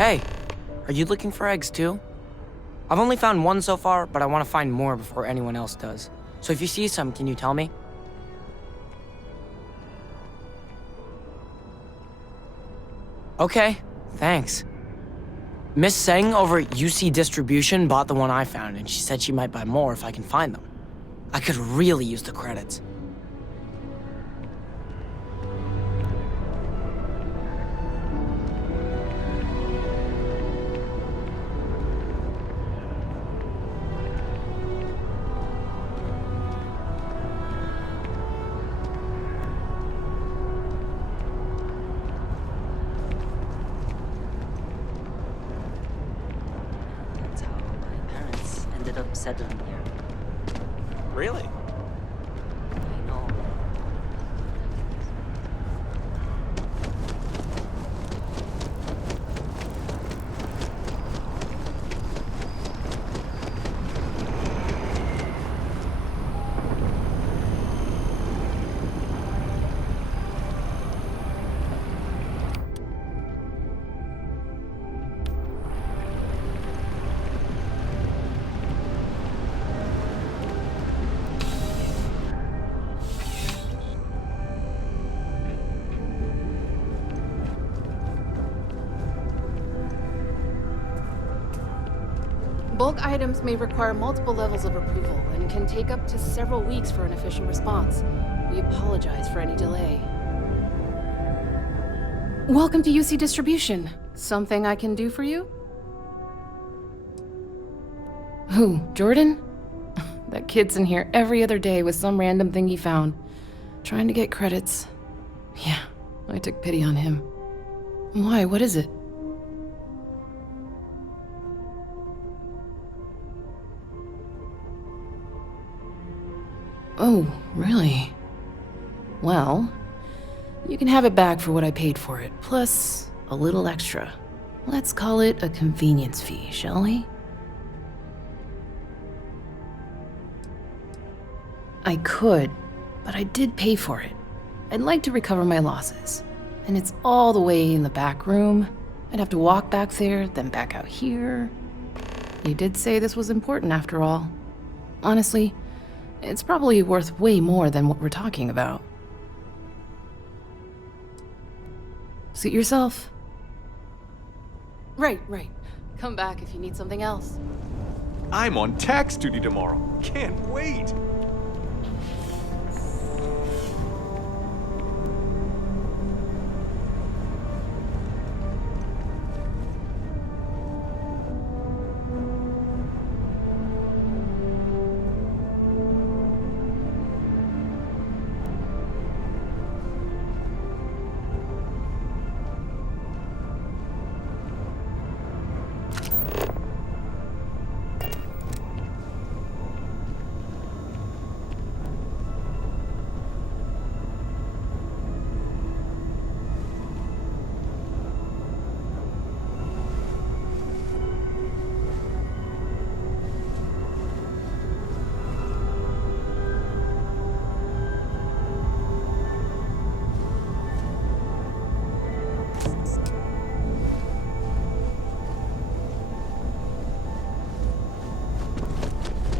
Hey, are you looking for eggs too? I've only found one so far, but I want to find more before anyone else does. So if you see some, can you tell me? Okay, thanks. Miss Seng over at UC Distribution bought the one I found, and she said she might buy more if I can find them. I could really use the credits. That's how my parents ended up settling here. Really? I know. Bulk items may require multiple levels of approval and can take up to several weeks for an official response. We apologize for any delay. Welcome to UC Distribution. Something I can do for you? Who, Jordan? That kid's in here every other day with some random thing he found. Trying to get credits. Yeah, I took pity on him. Why, what is it? Oh, really? Well, you can have it back for what I paid for it, plus a little extra. Let's call it a convenience fee, shall we? I could, but I did pay for it. I'd like to recover my losses. And it's all the way in the back room. I'd have to walk back there, then back out here. You did say this was important after all. Honestly, it's probably worth way more than what we're talking about. Suit yourself. Right. Come back if you need something else. I'm on tax duty tomorrow. Can't wait.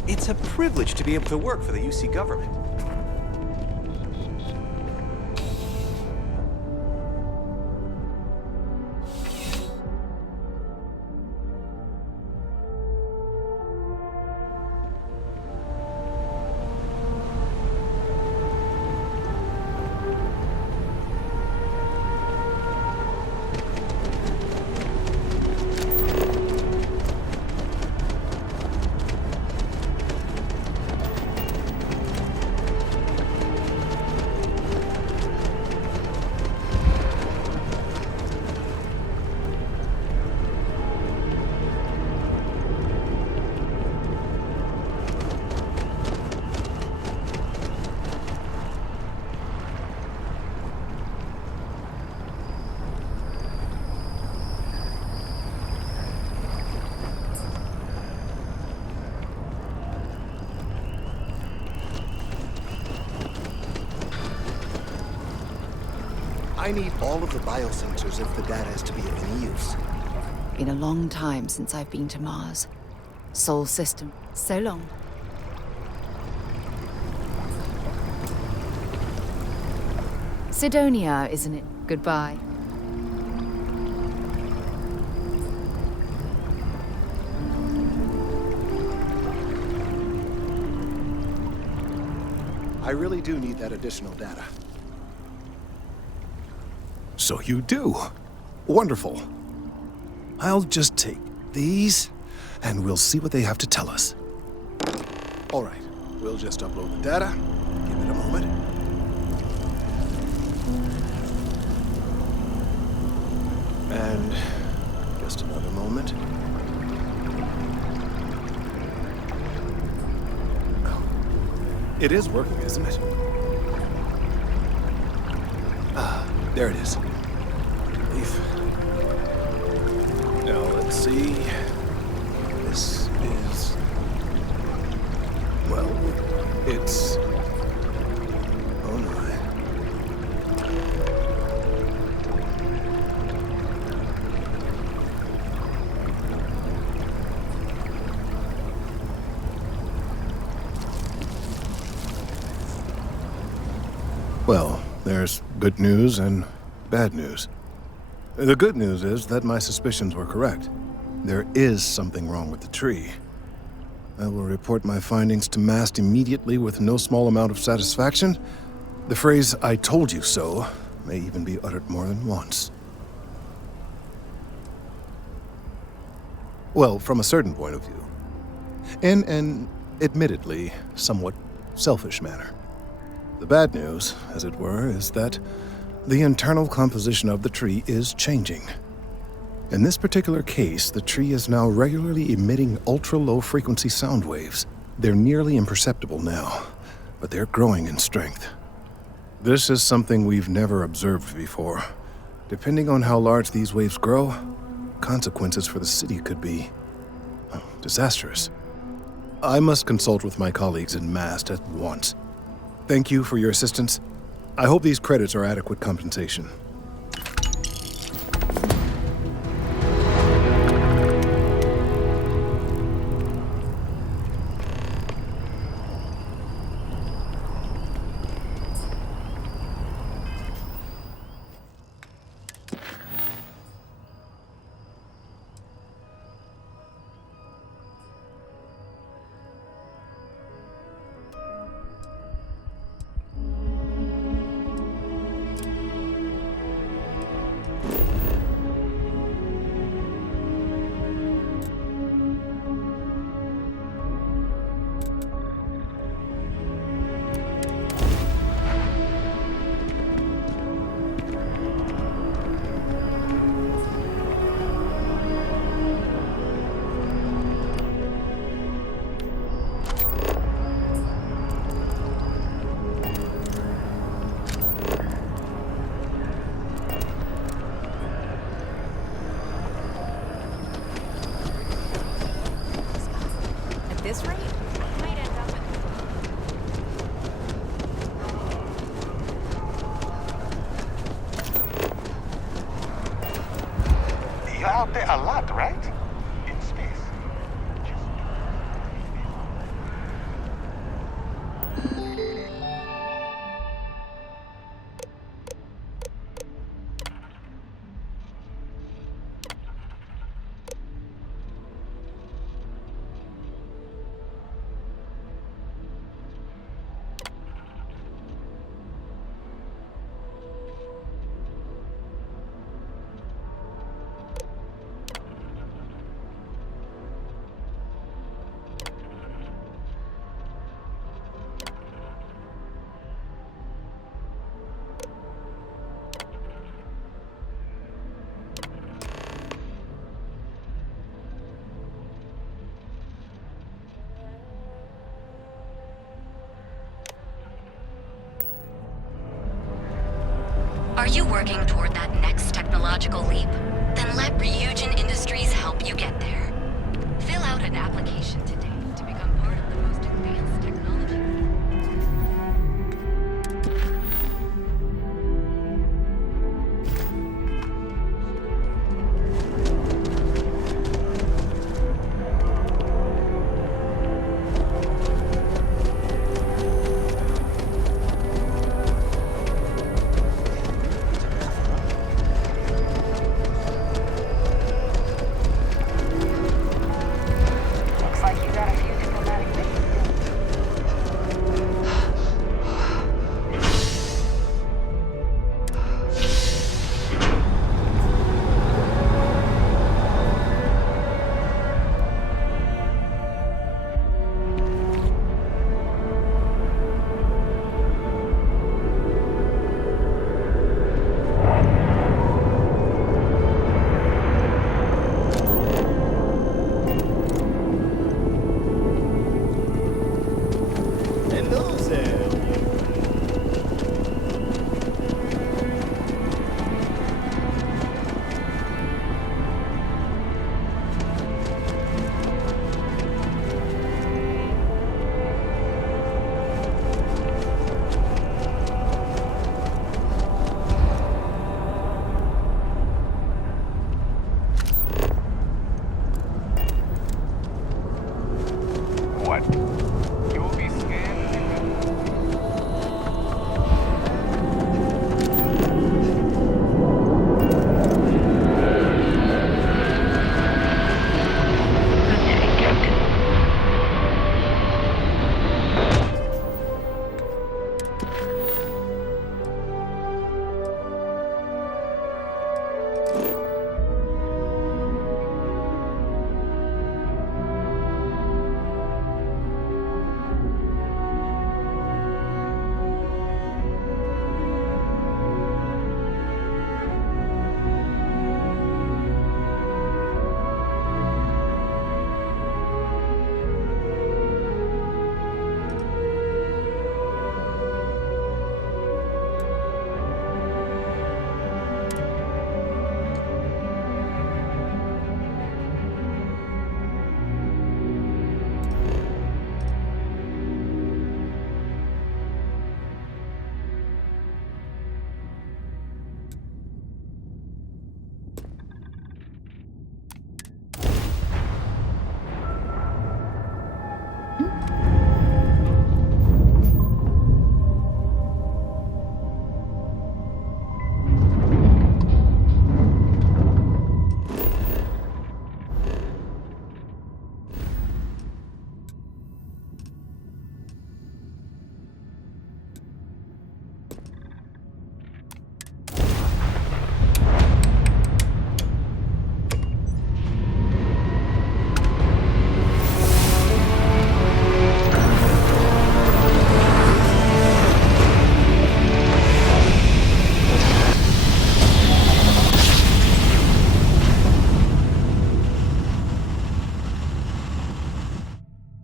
It's a privilege to be able to work for the UC government. I need all of the biosensors if the data is to be of any use. Been a long time since I've been to Mars. Sol system. So long. Sidonia, isn't it? Goodbye. I really do need that additional data. So you do? Wonderful. I'll just take these, and we'll see what they have to tell us. All right, we'll just upload the data. Give it a moment. And just another moment. Oh, it is working, isn't it? Ah, there it is. Relief. Now let's see. This is... well, it's... oh my. Well, there's good news and bad news. The good news is that my suspicions were correct. There is something wrong with the tree. I will report my findings to Mast immediately with no small amount of satisfaction. The phrase, "I told you so," may even be uttered more than once. Well, from a certain point of view. In an, admittedly, somewhat selfish manner. The bad news, as it were, is that the internal composition of the tree is changing. In this particular case, the tree is now regularly emitting ultra-low frequency sound waves. They're nearly imperceptible now, but they're growing in strength. This is something we've never observed before. Depending on how large these waves grow, consequences for the city could be disastrous. I must consult with my colleagues in Mast at once. Thank you for your assistance. I hope these credits are adequate compensation. This rate? Might end up You're out there a lot, right? In space. Are you working toward that next technological leap? Then let Ryujin Industries help you get there. Fill out an application today to become part of the most advanced technology. what? You will be scanned as you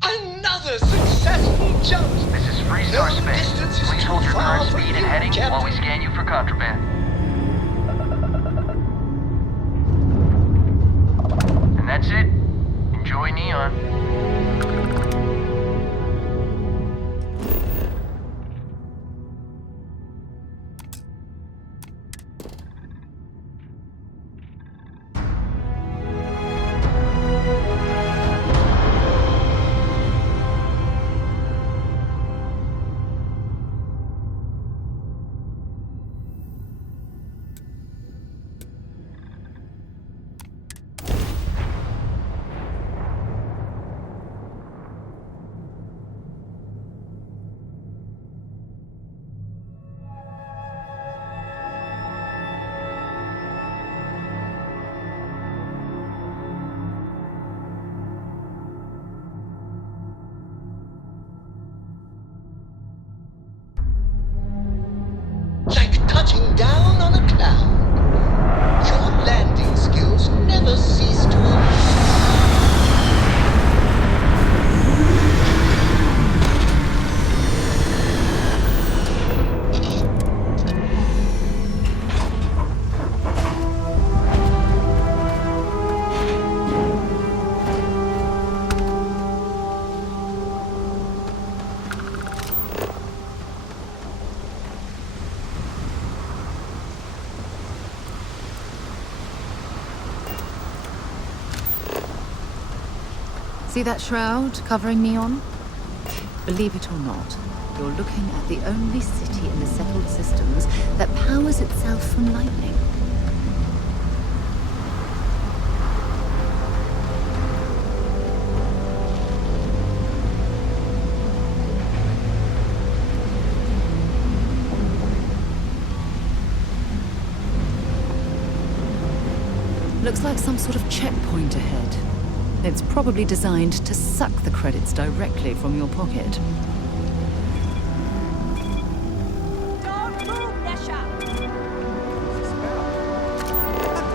Another successful jump! This is Freestar Space. Please hold your current speed and heading while we scan you for contraband. And that's it. Enjoy Neon. Like touching down on a cloud. Your landing skills never cease to amaze. See that shroud covering Neon? Believe it or not, you're looking at the only city in the settled systems that powers itself from lightning. Looks like some sort of checkpoint ahead. It's probably designed to suck the credits directly from your pocket. Don't move, Nesha!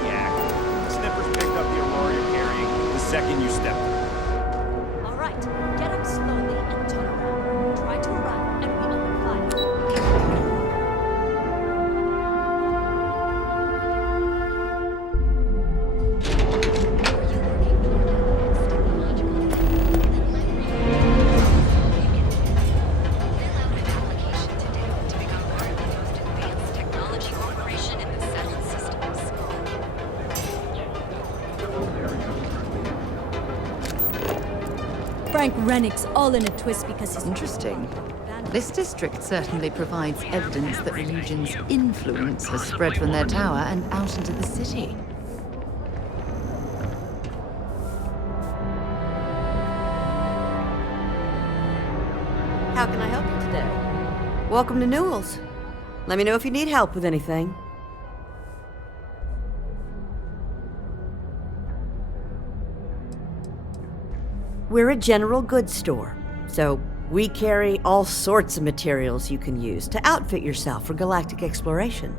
The act. Snippers picked up the Aurora you're carrying the second you stepped. All right, get up slowly and turn around. Try to run, and we open fire. Frank Rennick's all in a twist because he's... Interesting. This district certainly provides evidence that Ryujin's influence has spread from their tower and out into the city. How can I help you today? Welcome to Newell's. Let me know if you need help with anything. We're a general goods store, so we carry all sorts of materials you can use to outfit yourself for galactic exploration.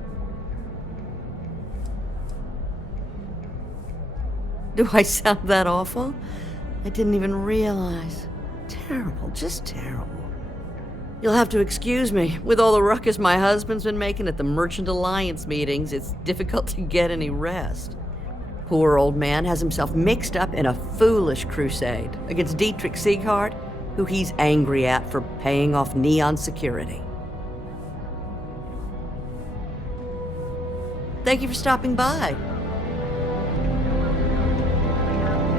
Do I sound that awful? I didn't even realize. Terrible, just terrible. You'll have to excuse me. With all the ruckus my husband's been making at the Merchant Alliance meetings, it's difficult to get any rest. Poor old man has himself mixed up in a foolish crusade against Dietrich Sieghart, who he's angry at for paying off Neon security. Thank you for stopping by.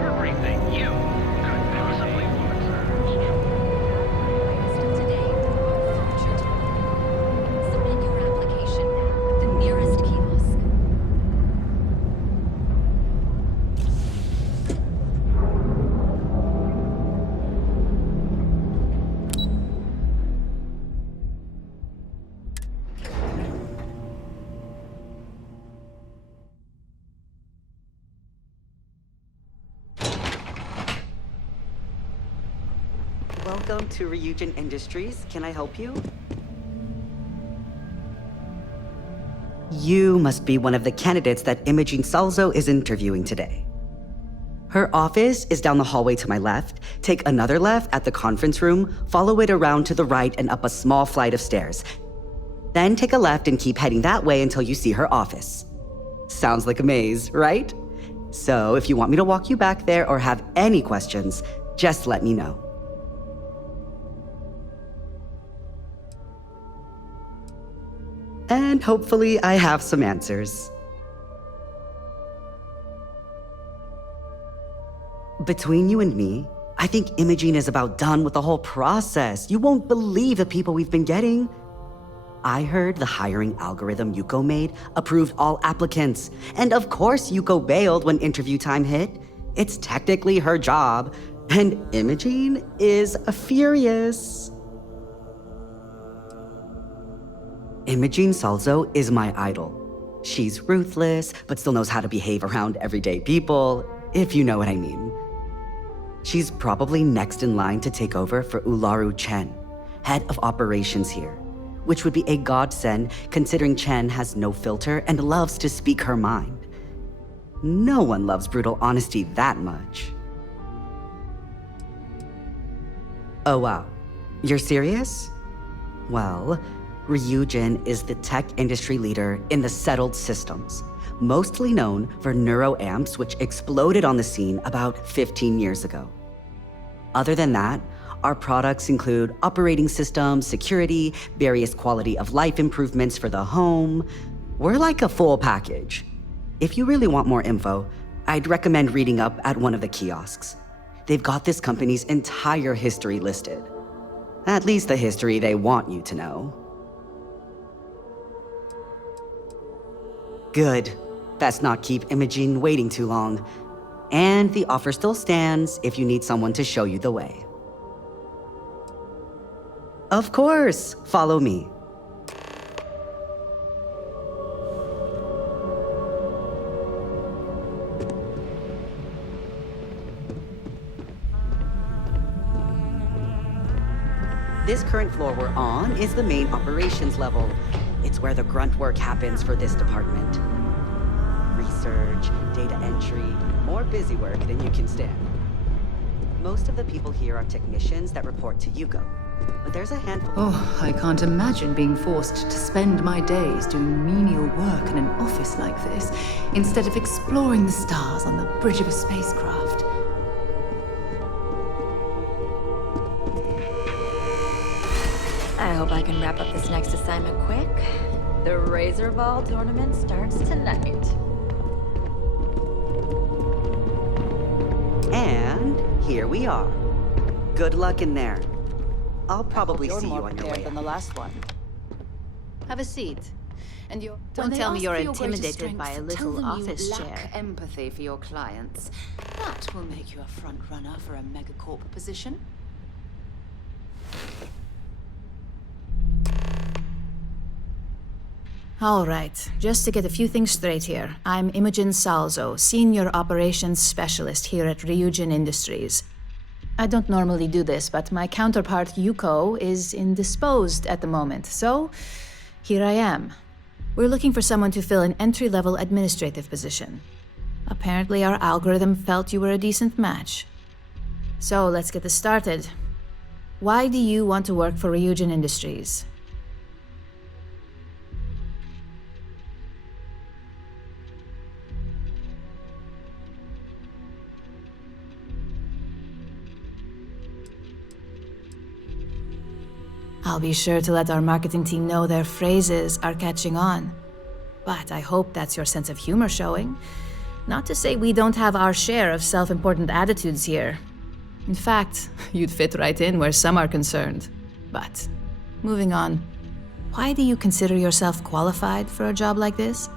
Everything you could possibly want. Today, future tomorrow. Submit your application now at the nearest kiosk. Welcome to Ryujin Industries. Can I help you? You must be one of the candidates that Imogene Salzo is interviewing today. Her office is down the hallway to my left. Take another left at the conference room, follow it around to the right and up a small flight of stairs. Then take a left and keep heading that way until you see her office. Sounds like a maze, right? So if you want me to walk you back there or have any questions, just let me know. And hopefully I have some answers. Between you and me, I think Imogene is about done with the whole process. You won't believe the people we've been getting. I heard the hiring algorithm Yuko made approved all applicants. And of course Yuko bailed when interview time hit. It's technically her job. And Imogene is furious. Imogene Salzo is my idol. She's ruthless, but still knows how to behave around everyday people, if you know what I mean. She's probably next in line to take over for Ularu Chen, head of operations here, which would be a godsend considering Chen has no filter and loves to speak her mind. No one loves brutal honesty that much. Oh wow, you're serious? Well, Ryujin is the tech industry leader in the settled systems, mostly known for neuroamps, which exploded on the scene about 15 years ago. Other than that, our products include operating systems, security, various quality of life improvements for the home. We're like a full package. If you really want more info, I'd recommend reading up at one of the kiosks. They've got this company's entire history listed. At least the history they want you to know. Good. Best not keep Imogene waiting too long. And the offer still stands if you need someone to show you the way. Of course, follow me. This current floor we're on is the main operations level. It's where the grunt work happens for this department. Research, data entry, more busy work than you can stand. Most of the people here are technicians that report to Yuko, but there's a handful. Oh, I can't imagine being forced to spend my days doing menial work in an office like this, instead of exploring the stars on the bridge of a spacecraft. I hope I can wrap up this next assignment quick. The Razor Ball tournament starts tonight. And here we are. Good luck in there. I'll probably You're see you more on your prepared way than out. the last one. Have a seat. And you When don't they tell me ask you're for your greatest intimidated by a strength, tell little them you office lack chair. empathy for your clients. That will make you a front runner for a megacorp position. All right, just to get a few things straight here. I'm Imogen Salzo, Senior Operations Specialist here at Ryujin Industries. I don't normally do this, but my counterpart Yuko is indisposed at the moment, so here I am. We're looking for someone to fill an entry-level administrative position. Apparently our algorithm felt you were a decent match. So let's get this started. Why do you want to work for Ryujin Industries? I'll be sure to let our marketing team know their phrases are catching on. But I hope that's your sense of humor showing. Not to say we don't have our share of self-important attitudes here. In fact, you'd fit right in where some are concerned. But, moving on, why do you consider yourself qualified for a job like this?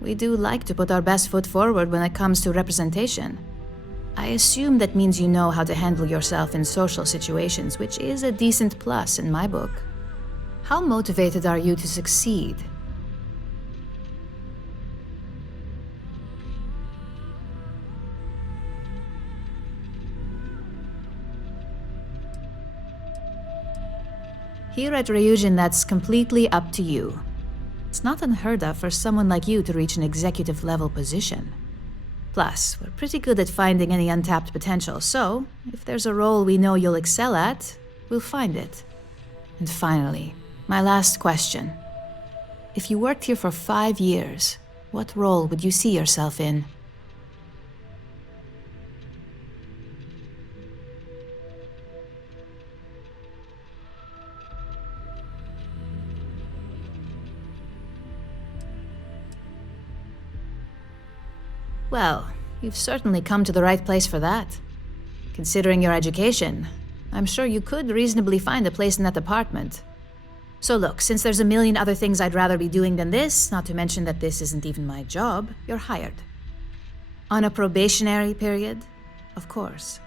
We do like to put our best foot forward when it comes to representation. I assume that means you know how to handle yourself in social situations, which is a decent plus in my book. How motivated are you to succeed? Here at Ryujin, that's completely up to you. It's not unheard of for someone like you to reach an executive level position. Plus, we're pretty good at finding any untapped potential, so if there's a role we know you'll excel at, we'll find it. And finally, my last question. If you worked here for 5 years, what role would you see yourself in? Well, you've certainly come to the right place for that. Considering your education, I'm sure you could reasonably find a place in that department. So look, since there's a million other things I'd rather be doing than this, not to mention that this isn't even my job, you're hired. On a probationary period, of course.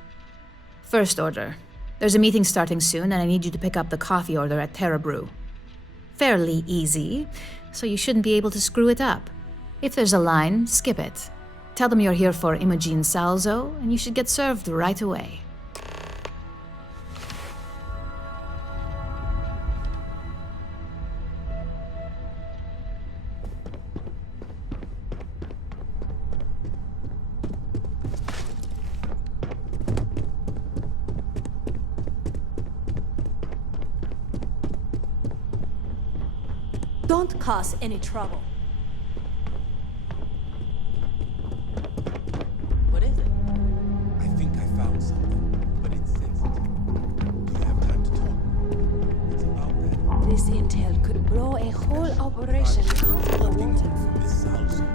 First order. There's a meeting starting soon, and I need you to pick up the coffee order at Terra Brew. Fairly easy, so you shouldn't be able to screw it up. If there's a line, skip it. Tell them you're here for Imogen Salzo, and you should get served right away. Don't cause any trouble. What is it? I think I found something, but it's sensitive. Do you have time to talk? It's about that. This intel could blow a whole operation out of the water. Miss Salzo.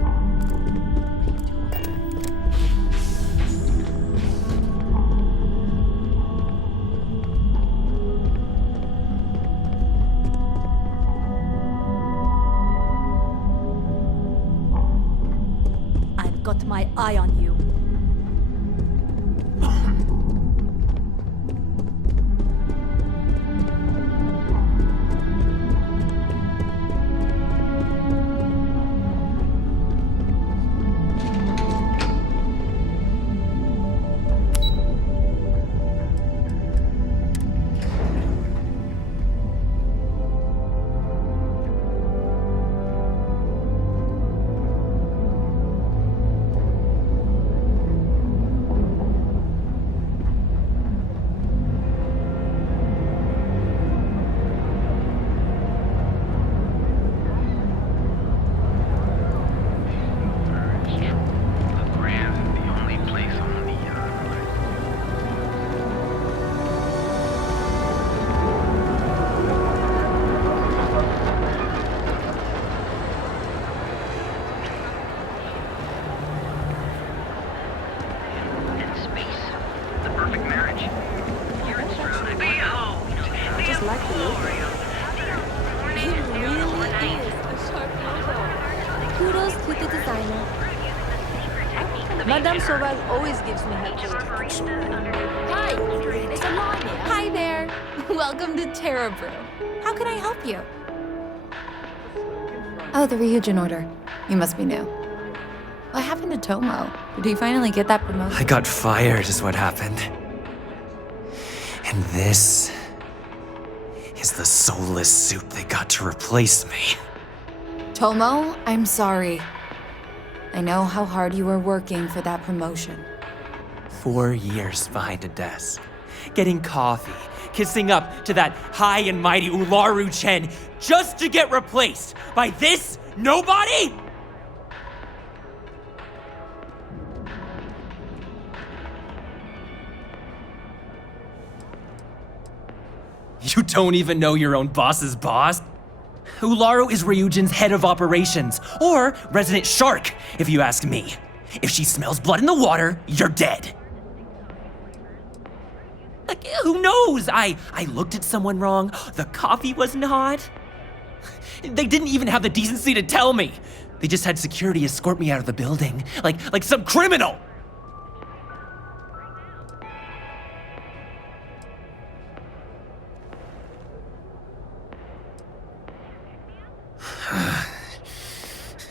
I've got my eye on you. Madame Sauval always gives me helpful advice. Hi! There's a line here. Hi there. Welcome to Terra Brew. How can I help you? Oh, the Ryujin order. You must be new. What happened to Tomo? Did he finally get that promotion? I got fired is what happened. And this is the soulless suit they got to replace me. Tomo, I'm sorry. I know how hard you were working for that promotion. 4 years behind a desk, getting coffee, kissing up to that high and mighty Ularu Chen just to get replaced by this nobody? You don't even know your own boss's boss? Ularu is Ryujin's head of operations, or resident shark, if you ask me. If she smells blood in the water, you're dead. Like, who knows? I looked at someone wrong, the coffee wasn't hot. They didn't even have the decency to tell me. They just had security escort me out of the building, like some criminal.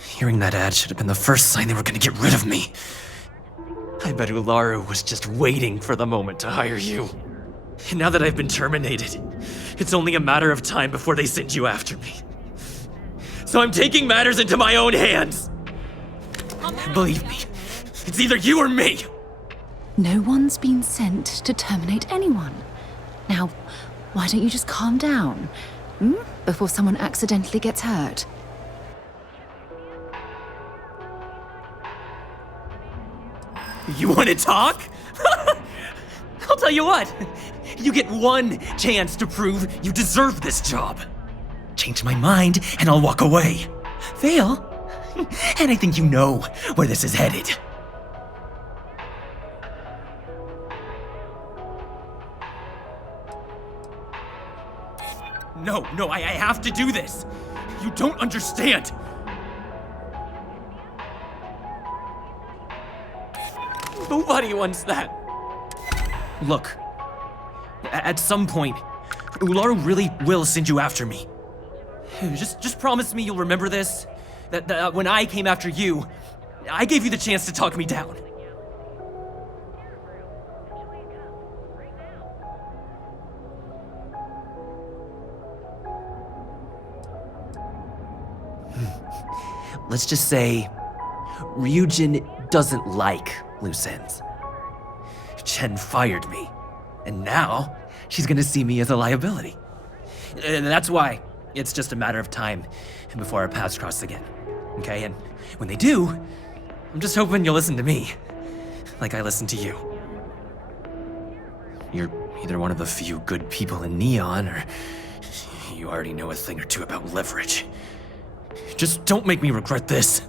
Hearing that ad should have been the first sign they were gonna get rid of me. I bet Ularu was just waiting for the moment to hire you. And now that I've been terminated, it's only a matter of time before they send you after me. So I'm taking matters into my own hands. Believe me, it's either you or me. No one's been sent to terminate anyone. Now, why don't you just calm down? Before someone accidentally gets hurt. You want to talk? I'll tell you what. You get one chance to prove you deserve this job. Change my mind and I'll walk away. Fail, and I think you know where this is headed. No, I have to do this. You don't understand. Nobody wants that. Look, at some point, Ularu really will send you after me. Just promise me you'll remember this. That when I came after you, I gave you the chance to talk me down. Let's just say Ryujin doesn't like loose ends. Chen fired me, and now she's gonna see me as a liability. And that's why it's just a matter of time before our paths cross again, okay? And when they do, I'm just hoping you'll listen to me, like I listen to you. You're either one of the few good people in Neon, or you already know a thing or two about leverage. Just don't make me regret this.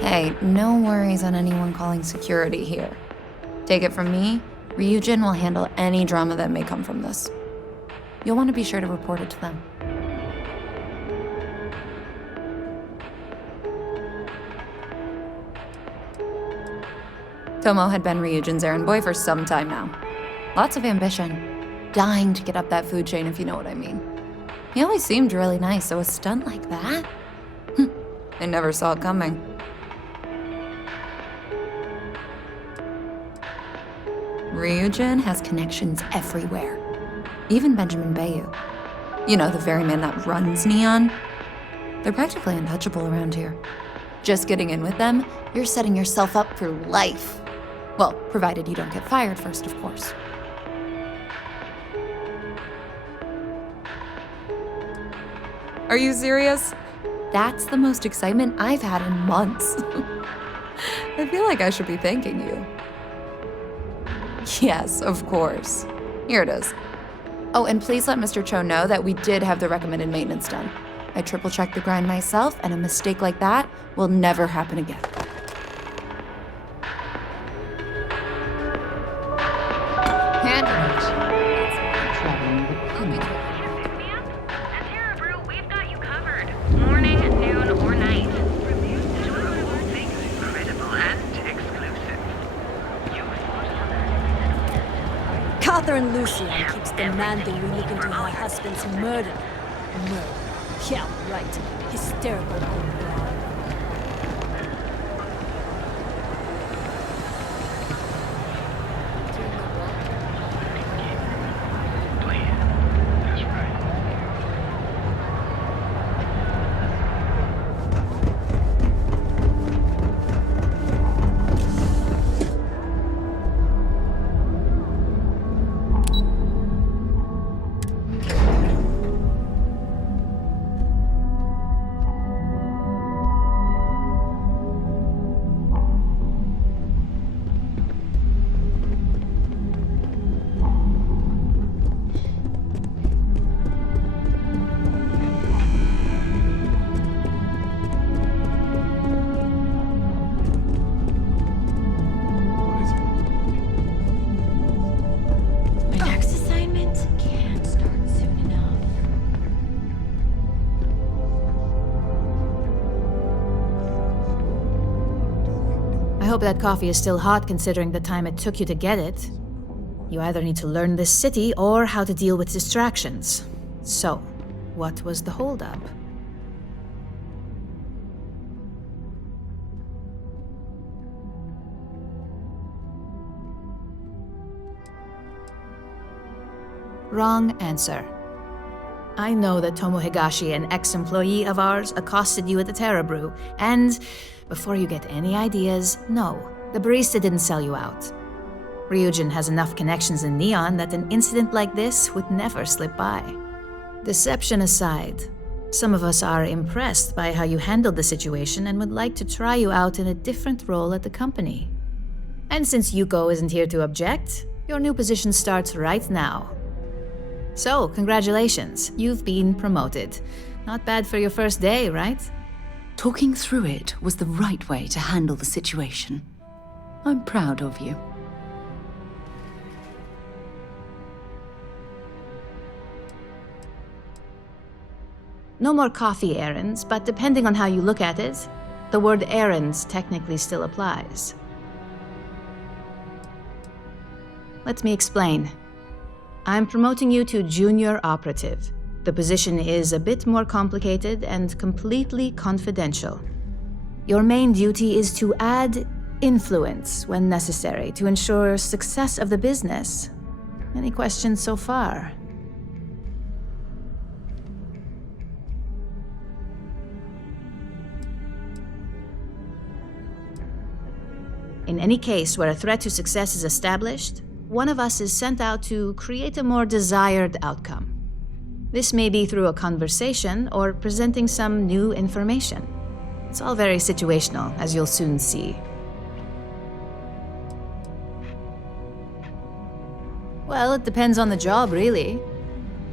Hey, no worries on anyone calling security here. Take it from me, Ryujin will handle any drama that may come from this. You'll want to be sure to report it to them. Tomo had been Ryujin's errand boy for some time now. Lots of ambition. Dying to get up that food chain, if you know what I mean. He always seemed really nice, so a stunt like that? I never saw it coming. Ryujin has connections everywhere. Even Benjamin Bayou. You know, the very man that runs Neon. They're practically untouchable around here. Just getting in with them, you're setting yourself up for life. Well, provided you don't get fired first, of course. Are you serious? That's the most excitement I've had in months. I feel like I should be thanking you. Yes, of course. Here it is. Oh, and please let Mr. Cho know that we did have the recommended maintenance done. I triple-checked the grind myself, and a mistake like that will never happen again. Catherine Lucian keeps demanding we look into her husband's murder. Murder. Yeah, right. Hysterical old broad. I hope that coffee is still hot considering the time it took you to get it. You either need to learn this city or how to deal with distractions. So, what was the holdup? Wrong answer. I know that Tomo Higashi, an ex-employee of ours, accosted you at the Terra Brew, and before you get any ideas, no, the barista didn't sell you out. Ryujin has enough connections in Neon that an incident like this would never slip by. Deception aside, some of us are impressed by how you handled the situation and would like to try you out in a different role at the company. And since Yuko isn't here to object, your new position starts right now. So, congratulations, you've been promoted. Not bad for your first day, right? Talking through it was the right way to handle the situation. I'm proud of you. No more coffee errands, but depending on how you look at it, the word errands technically still applies. Let me explain. I'm promoting you to junior operative. The position is a bit more complicated and completely confidential. Your main duty is to add influence when necessary to ensure success of the business. Any questions so far? In any case where a threat to success is established, one of us is sent out to create a more desired outcome. This may be through a conversation or presenting some new information. It's all very situational, as you'll soon see. Well, it depends on the job, really.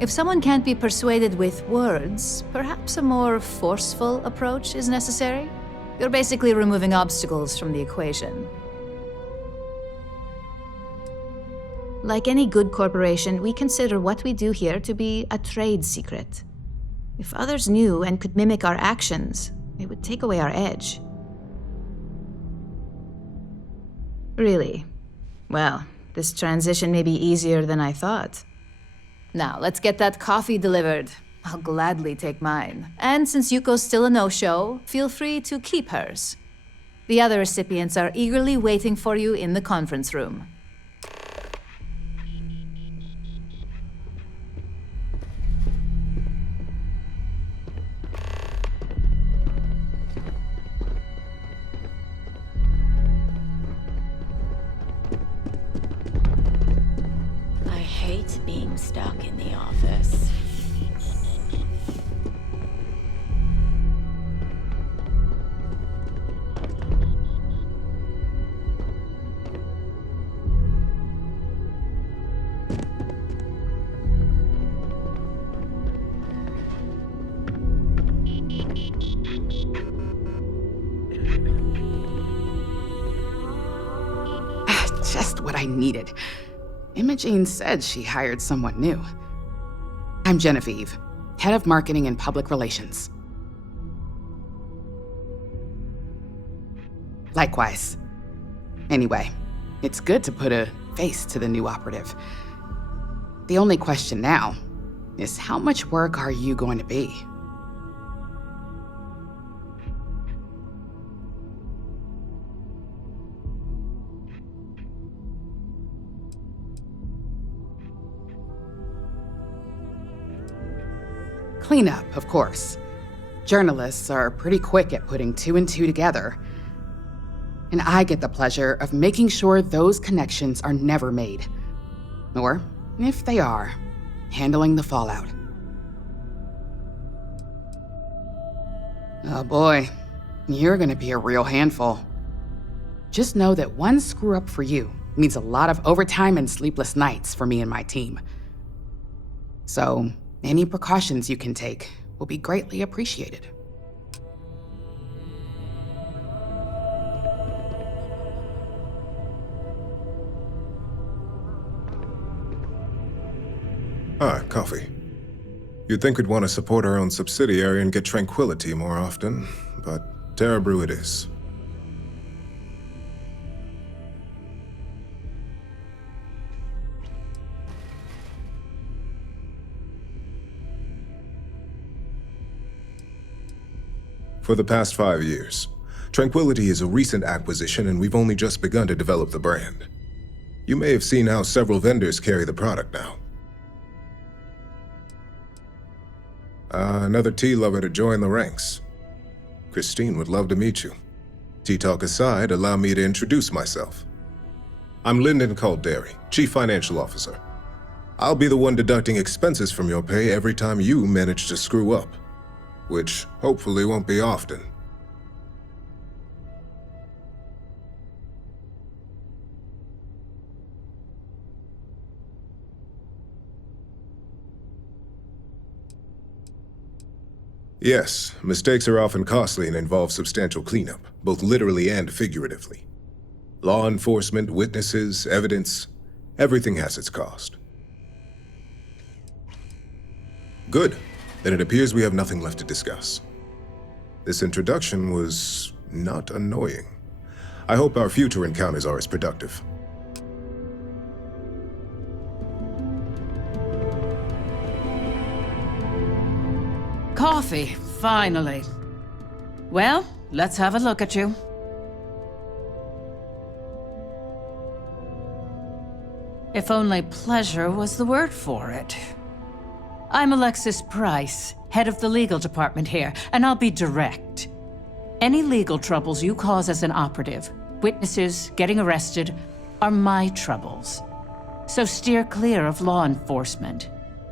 If someone can't be persuaded with words, perhaps a more forceful approach is necessary. You're basically removing obstacles from the equation. Like any good corporation, we consider what we do here to be a trade secret. If others knew and could mimic our actions, it would take away our edge. Really? Well, this transition may be easier than I thought. Now, let's get that coffee delivered. I'll gladly take mine. And since Yuko's still a no-show, feel free to keep hers. The other recipients are eagerly waiting for you in the conference room. I hate being stuck in the office. Just what I needed. Imogene said she hired someone new. I'm Genevieve, head of marketing and public relations. Likewise. Anyway, it's good to put a face to the new operative. The only question now is how much work are you going to be? Cleanup, of course. Journalists are pretty quick at putting two and two together. And I get the pleasure of making sure those connections are never made. Or, if they are, handling the fallout. Oh boy, you're gonna be a real handful. Just know that one screw up for you means a lot of overtime and sleepless nights for me and my team. So, any precautions you can take will be greatly appreciated. Ah, coffee. You'd think we'd want to support our own subsidiary and get tranquility more often, but Terra Brew it is. For the past 5 years, Tranquility is a recent acquisition and we've only just begun to develop the brand. You may have seen how several vendors carry the product now. Another tea lover to join the ranks. Christine would love to meet you. Tea talk aside, allow me to introduce myself. I'm Lyndon Calderi, Chief Financial Officer. I'll be the one deducting expenses from your pay every time you manage to screw up, which hopefully won't be often. Yes, mistakes are often costly and involve substantial cleanup, both literally and figuratively. Law enforcement, witnesses, evidence, everything has its cost. Good. Then it appears we have nothing left to discuss. This introduction was not annoying. I hope our future encounters are as productive. Coffee, finally. Well, let's have a look at you. If only pleasure was the word for it. I'm Alexis Price, head of the legal department here, and I'll be direct. Any legal troubles you cause as an operative, witnesses, getting arrested, are my troubles. So steer clear of law enforcement.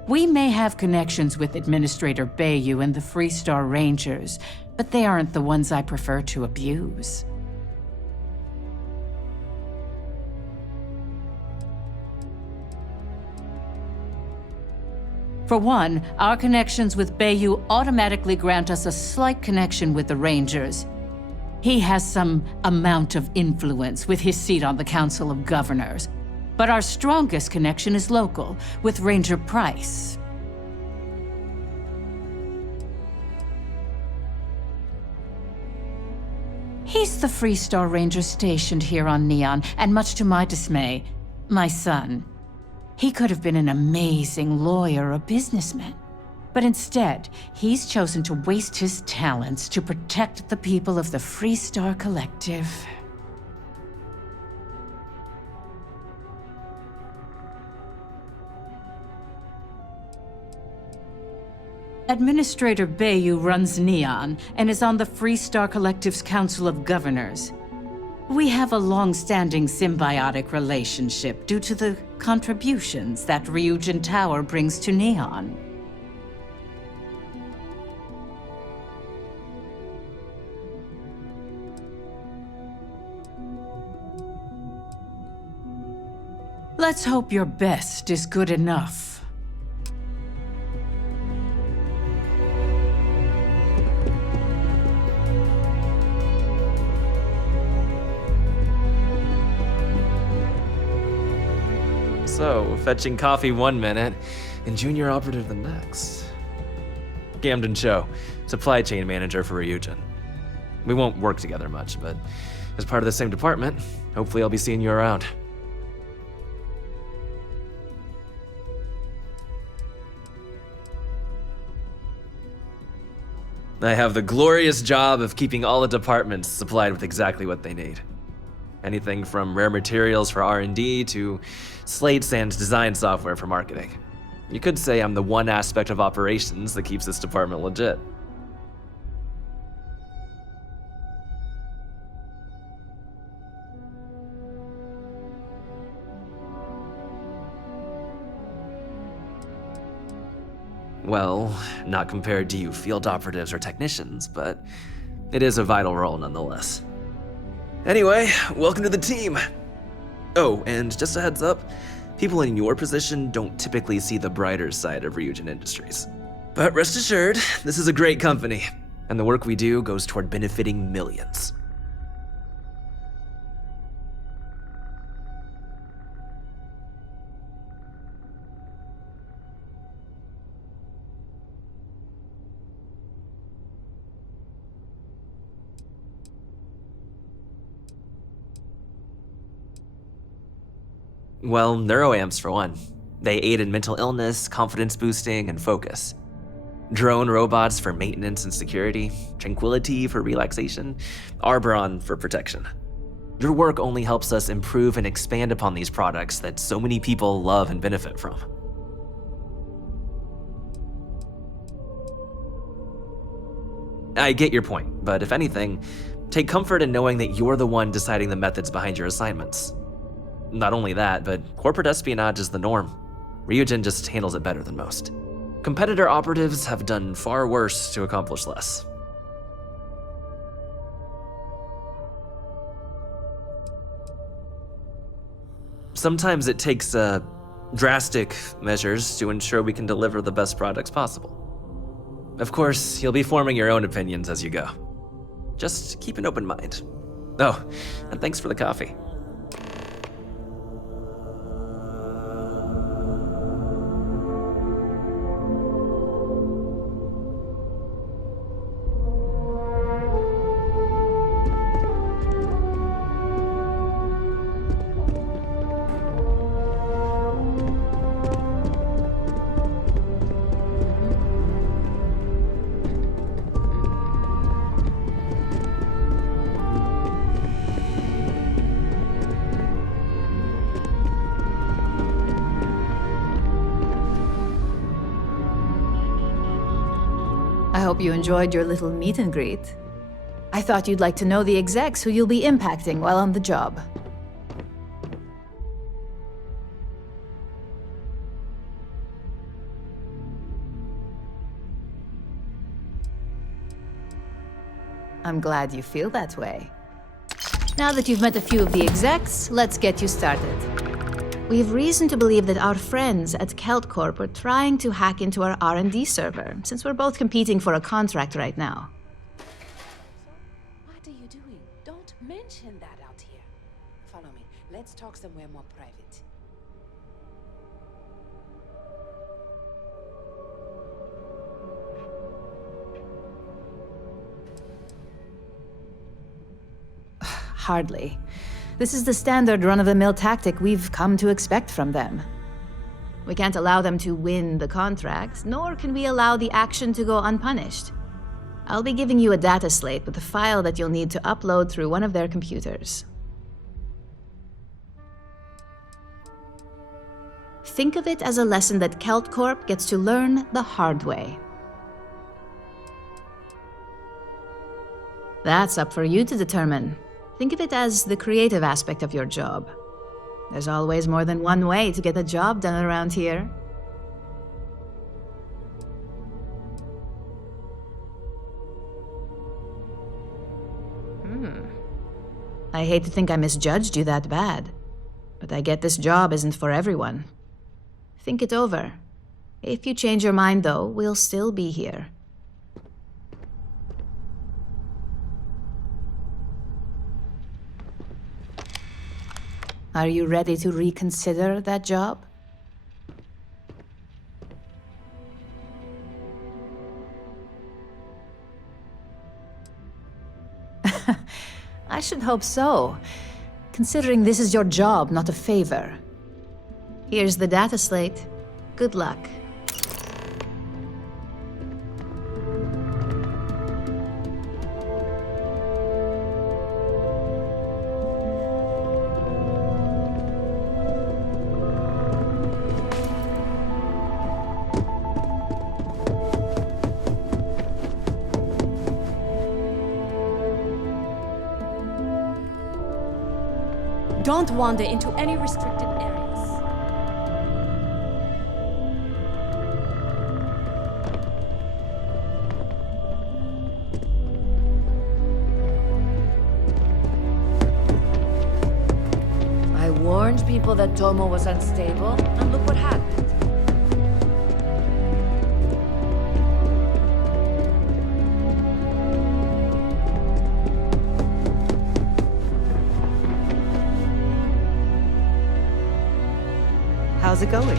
We may have connections with Administrator Bayou and the Freestar Rangers, but they aren't the ones I prefer to abuse. For one, our connections with Bayou automatically grant us a slight connection with the Rangers. He has some amount of influence with his seat on the Council of Governors. But our strongest connection is local, with Ranger Price. He's the Freestar Ranger stationed here on Neon, and much to my dismay, my son. He could have been an amazing lawyer or businessman. But instead, he's chosen to waste his talents to protect the people of the Freestar Collective. Administrator Bayou runs Neon and is on the Freestar Collective's Council of Governors. We have a long-standing symbiotic relationship due to the contributions that Ryujin Tower brings to Neon. Let's hope your best is good enough. So, fetching coffee 1 minute and junior operative the next. Gamden Cho, supply chain manager for Ryujin. We won't work together much, but as part of the same department, hopefully I'll be seeing you around. I have the glorious job of keeping all the departments supplied with exactly what they need. Anything from rare materials for R&D to slates and design software for marketing. You could say I'm the one aspect of operations that keeps this department legit. Well, not compared to you field operatives or technicians, but it is a vital role nonetheless. Anyway, welcome to the team. Oh, and just a heads up, people in your position don't typically see the brighter side of Ryujin Industries. But rest assured, this is a great company, and the work we do goes toward benefiting millions. Well, neuroamps for one. They aid in mental illness, confidence boosting, and focus. Drone robots for maintenance and security, tranquility for relaxation, Arboron for protection. Your work only helps us improve and expand upon these products that so many people love and benefit from. I get your point, but if anything, take comfort in knowing that you're the one deciding the methods behind your assignments. Not only that, but corporate espionage is the norm. Ryujin just handles it better than most. Competitor operatives have done far worse to accomplish less. Sometimes it takes drastic measures to ensure we can deliver the best products possible. Of course, you'll be forming your own opinions as you go. Just keep an open mind. Oh, and thanks for the coffee. I hope you enjoyed your little meet and greet. I thought you'd like to know the execs who you'll be impacting while on the job. I'm glad you feel that way. Now that you've met a few of the execs, let's get you started. We have reason to believe that our friends at Kelt Corp are trying to hack into our R&D server, since we're both competing for a contract right now. What are you doing? Don't mention that out here. Follow me. Let's talk somewhere more private. Hardly. This is the standard run-of-the-mill tactic we've come to expect from them. We can't allow them to win the contract, nor can we allow the action to go unpunished. I'll be giving you a data slate with a file that you'll need to upload through one of their computers. Think of it as a lesson that Kelt Corp gets to learn the hard way. That's up for you to determine. Think of it as the creative aspect of your job. There's always more than one way to get a job done around here. I hate to think I misjudged you that bad, but I get this job isn't for everyone. Think it over. If you change your mind, though, we'll still be here. Are you ready to reconsider that job? I should hope so, considering this is your job, not a favor. Here's the data slate. Good luck. Don't wander into any restricted areas. I warned people that Tomo was unstable, and look what happened. How's it going?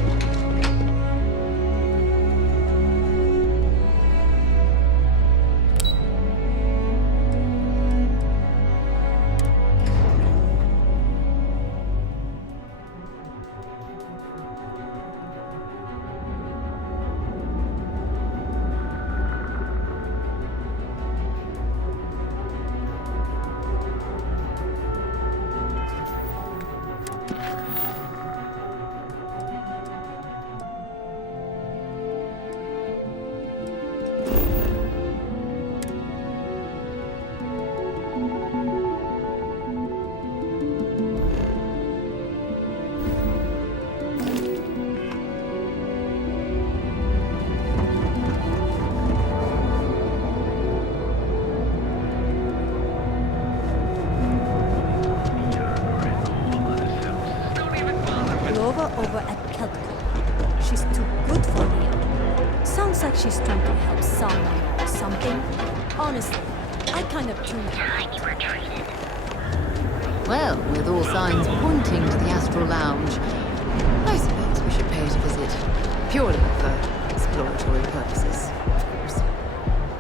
Over at Kelpco. She's too good for me. Sounds like she's trying to help someone or something. Honestly, I kind of tuned her. Well, with all signs pointing to the Astral Lounge, I suppose we should pay it a visit. Purely for exploratory purposes, of course.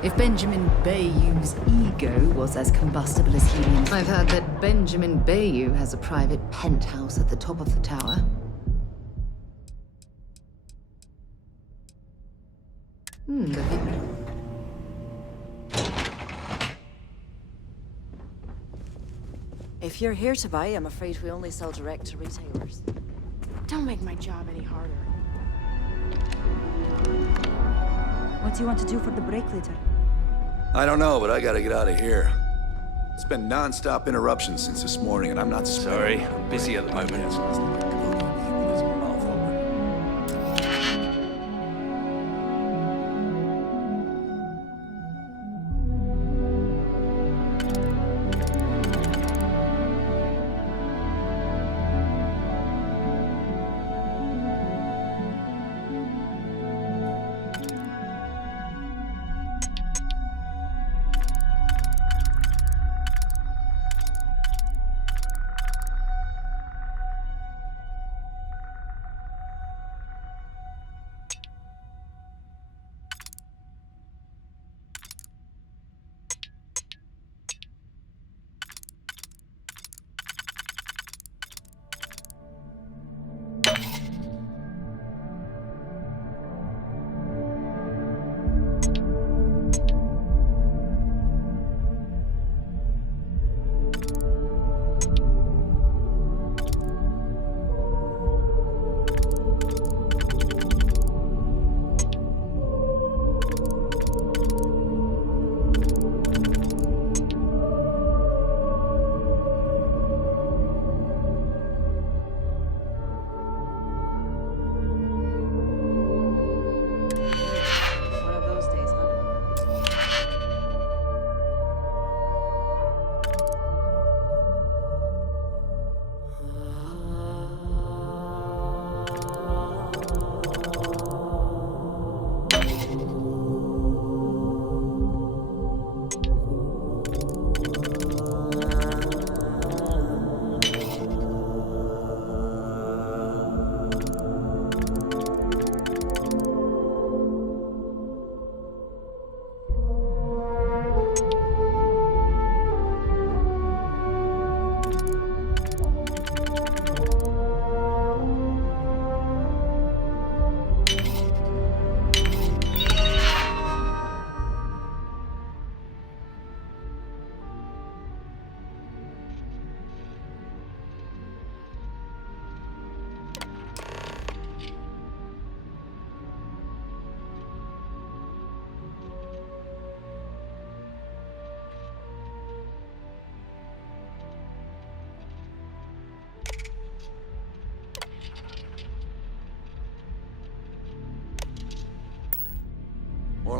If Benjamin Bayou's ego was as combustible as helium, I've heard that Benjamin Bayou has a private penthouse at the top of the tower. The view. If you're here to buy, I'm afraid we only sell direct to retailers. Don't make my job any harder. What do you want to do for the break later? I don't know, but I gotta get out of here. It's been non-stop interruptions since this morning, and I'm not sorry. I'm busy at the moment.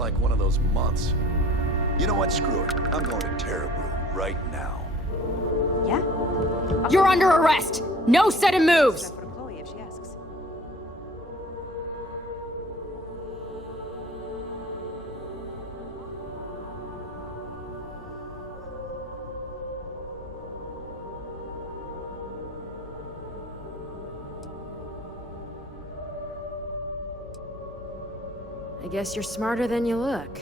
like one of those months. You know what? Screw it. I'm going to Terrabrew right now. Yeah? You're under arrest! No sudden moves! For Chloe if she asks. I guess you're smarter than you look.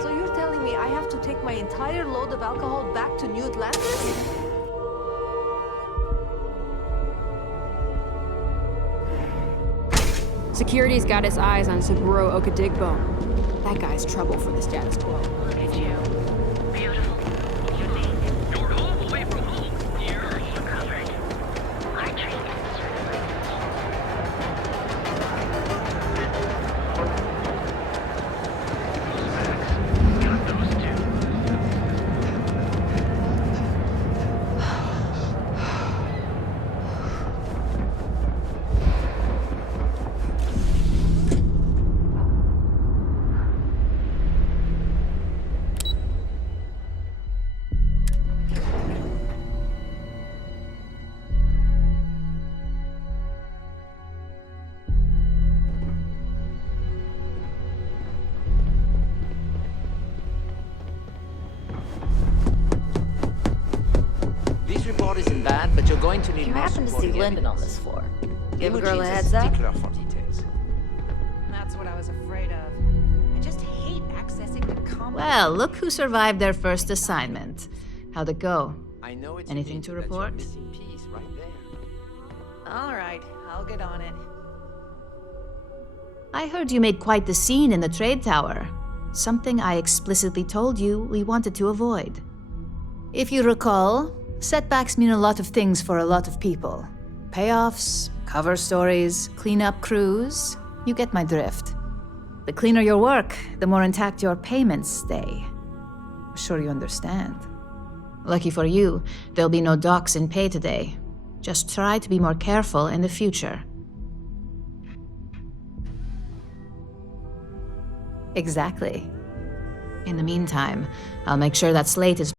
So you're telling me I have to take my entire load of alcohol back to New Atlantis? Security's got its eyes on Saburo Okadigbo. That guy's trouble for the status quo. Look at you. Beautiful. Unique. You're home away from home. You're covered. Our treatment's got those two. This report isn't bad, but you're going to need You more happen to see supporting Lyndon on evidence. this floor. Give a girl a Imogen's heads up? stickler for details. That's what I was afraid of. I just hate accessing the common. Well, look who survived their first assignment. How'd it go? I know it's Anything a to pity that you're report? missing piece right there. All right, I'll get on it. I heard you made quite the scene in the trade tower. Something I explicitly told you we wanted to avoid. If you recall, setbacks mean a lot of things for a lot of people. Payoffs, cover stories, cleanup crews. You get my drift. The cleaner your work, the more intact your payments stay. I'm sure you understand. Lucky for you, there'll be no docks in pay today. Just try to be more careful in the future. Exactly. In the meantime, I'll make sure that slate is